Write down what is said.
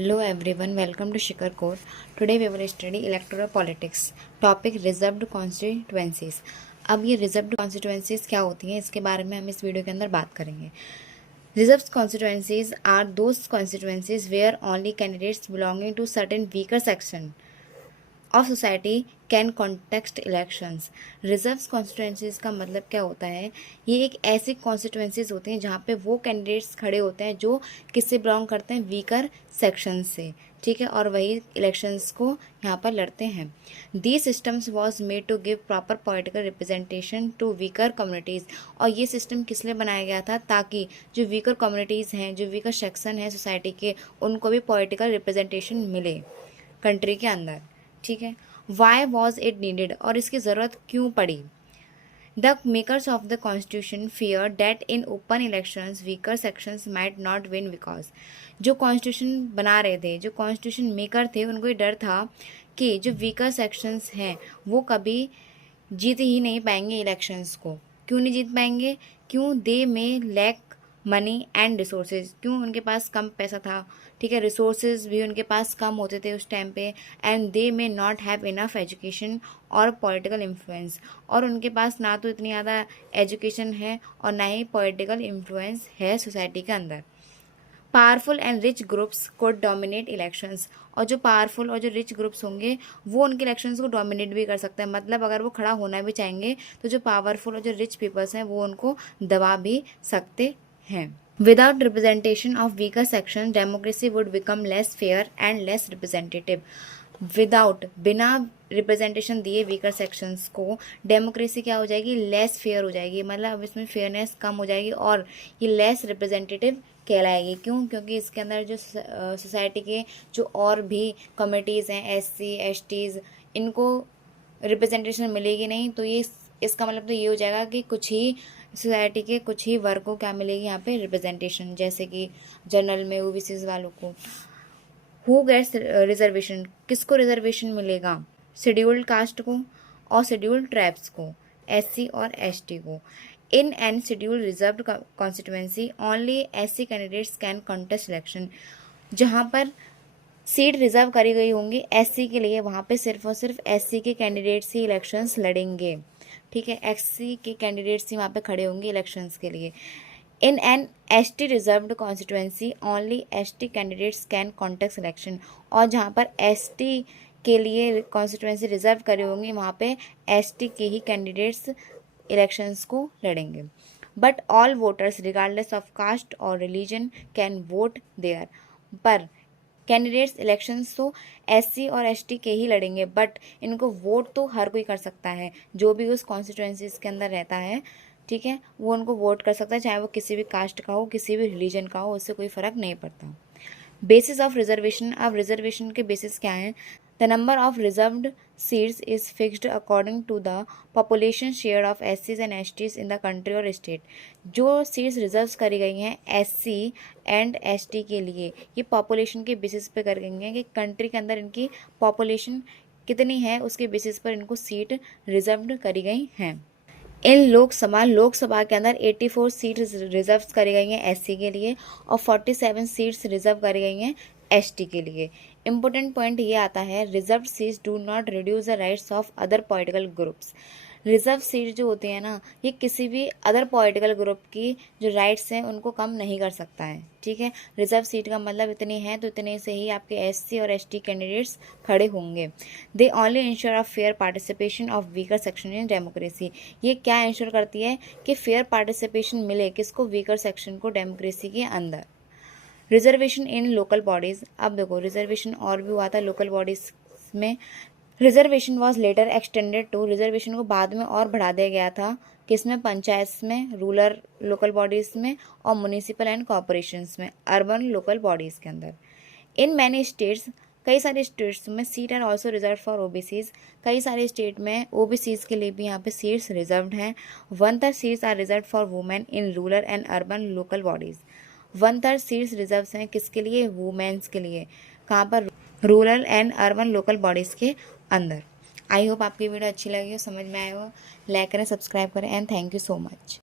Hello everyone, welcome to Shikhar Court. Today we will study electoral politics. Topic reserved constituencies. अब ये reserved constituencies क्या होती हैं इसके बारे में हम इस वीडियो के अंदर बात करेंगे. Reserved constituencies are those constituencies where only candidates belonging to certain weaker section of society can context elections. Reserve constituencies का मतलब क्या होता है? ये एक ऐसी कॉन्स्टिट्यूंसीज होते हैं जहाँ पे वो कैंडिडेट्स खड़े होते हैं जो किससे बिलोंग करते हैं, वीकर सेक्शन से, ठीक है, और वही इलेक्शंस को यहाँ पर लड़ते हैं. The systems was made to give proper political representation to weaker communities. और ये सिस्टम किस लिए बनाया गया था? ताकि जो वीकर कम्युनिटीज़ हैं, जो वीकर सेक्शन है सोसाइटी के, उनको भी पॉलिटिकल रिप्रेजेंटेशन मिले कंट्री के अंदर, ठीक है. वाई वॉज इट नीडेड, और इसकी ज़रूरत क्यों पड़ी? The makers of the constitution fear that in open elections weaker sections might not win because. जो कॉन्स्टिट्यूशन बना रहे थे, जो कॉन्स्टिट्यूशन मेकर थे, उनको ये डर था कि जो वीकर सेक्शंस हैं वो कभी जीत ही नहीं पाएंगे इलेक्शंस को. क्यों नहीं जीत पाएंगे? क्यों? दे में लैक मनी एंड रिसोर्सेज. क्यों? उनके पास कम पैसा था, ठीक है, रिसोर्सेज भी उनके पास कम होते थे उस टाइम पे. And they may not have enough education और पॉलिटिकल इन्फ्लुएंस. और उनके पास ना तो इतनी ज़्यादा एजुकेशन है और ना ही पॉलिटिकल इन्फ्लुएंस है सोसाइटी के अंदर. Powerful and rich groups code dominate elections. और जो पावरफुल और जो रिच ग्रुप्स होंगे वो उनके इलेक्शंस को डोमिनेट भी कर सकते हैं. मतलब अगर वो खड़ा होना भी चाहेंगे तो जो पावरफुल और जो रिच पीपल्स हैं वो उनको दबा भी सकते हैं. Without representation of weaker sections, democracy would become less fair and less representative. Without, बिना रिप्रेजेंटेशन दिए वीकर सेक्शंस को, डेमोक्रेसी क्या हो जाएगी? लेस फेयर हो जाएगी. मतलब अब इसमें फेयरनेस कम हो जाएगी और ये लेस रिप्रेजेंटेटिव कहलाएगी. क्यों? क्योंकि इसके अंदर जो सोसाइटी के जो और भी कम्युनिटीज़ हैं, SC STs, इनको रिप्रेजेंटेशन मिलेगी नहीं. तो ये इसका मतलब तो ये हो जाएगा कि कुछ ही सोसाइटी के कुछ ही वर्ग को क्या मिलेगी यहाँ पे? रिप्रेजेंटेशन. जैसे कि जनरल में OBCs वालों को. Who gets reservation? किसको रिजर्वेशन मिलेगा? शेड्यूल्ड कास्ट को और शेड्यूल्ड ट्राइब्स को, SC और ST को. In and scheduled reserved constituency only SC candidates can contest election. जहाँ पर सीट रिजर्व करी गई होंगी SC के लिए, वहाँ पे सिर्फ और सिर्फ SC के कैंडिडेट्स ही इलेक्शंस लड़ेंगे, ठीक है. SC के कैंडिडेट्स ही वहाँ पे खड़े होंगे इलेक्शंस के लिए. In an ST reserved constituency only ST candidates can contest election. और जहाँ पर ST के लिए कॉन्स्टिट्यूएंसी रिजर्व करे होंगे वहाँ पे ST के ही कैंडिडेट्स इलेक्शंस को लड़ेंगे. But all voters regardless of caste और रिलीजन कैन वोट देयर. पर कैंडिडेट्स इलेक्शंस तो SC और ST के ही लड़ेंगे, बट इनको वोट तो हर कोई कर सकता है. जो भी उस कॉन्स्टिट्यूएंसीज के अंदर रहता है, ठीक है, वो उनको वोट कर सकता है, चाहे वो किसी भी कास्ट का हो, किसी भी रिलीजन का हो, उससे कोई फ़र्क नहीं पड़ता. Basis of reservation. अब रिजर्वेशन के बेसिस क्या हैं? The number of reserved seats is fixed according to the population share of SCs and STs in the country और स्टेट. जो सीट्स रिजर्व करी गई हैं SC एंड ST के लिए, ये पॉपुलेशन के बेसिस पे कर गई हैं कि कंट्री के अंदर इनकी पॉपुलेशन कितनी है, उसके बेसिस पर इनको सीट रिजर्व करी गई हैं. इन लोकसभा के अंदर 84 सीट रिजर्व करी गई हैं SC के लिए और 47 सीट्स रिजर्व करी गई हैं ST के लिए. इम्पोर्टेंट पॉइंट ये आता है, reserve seats do not reduce the rights of other political groups. Reserve seat जो होती है ना, ये किसी भी अदर पॉलिटिकल ग्रुप की जो राइट्स हैं उनको कम नहीं कर सकता है, ठीक है. रिजर्व सीट का मतलब इतनी है तो इतने से ही आपके SC और ST कैंडिडेट्स खड़े होंगे. They only ensure of fair participation of weaker section in democracy. ये क्या इंश्योर करती है कि फेयर पार्टिसिपेशन मिले किसको? वीकर सेक्शन को डेमोक्रेसी के अंदर. Reservation in local bodies. अब देखो, रिजर्वेशन और भी हुआ था लोकल बॉडीज़ में. Reservation was later extended to. Reservation को बाद में और बढ़ा दिया गया था किसमें? पंचायत में, रूरल लोकल बॉडीज़ में और म्यूनिसिपल एंड कॉरपोरेशंस में, अर्बन लोकल बॉडीज़ के अंदर. इन मैनी स्टेट्स, कई सारे स्टेट्स में seat are also reserve for OBCs. कई सारे स्टेट में OBCs के लिए भी यहाँ पे सीट्स रिजर्व्ड हैं. 1/3 seats are reserve for women in rural and urban local bodies. 1/3 seats reserve हैं किसके लिए? वुमेन्स के लिए. कहाँ पर? Rural and urban local bodies के अंदर. आई होप आपकी वीडियो अच्छी लगी हो, समझ में आए हो. लाइक करें, सब्सक्राइब करें and thank you so much.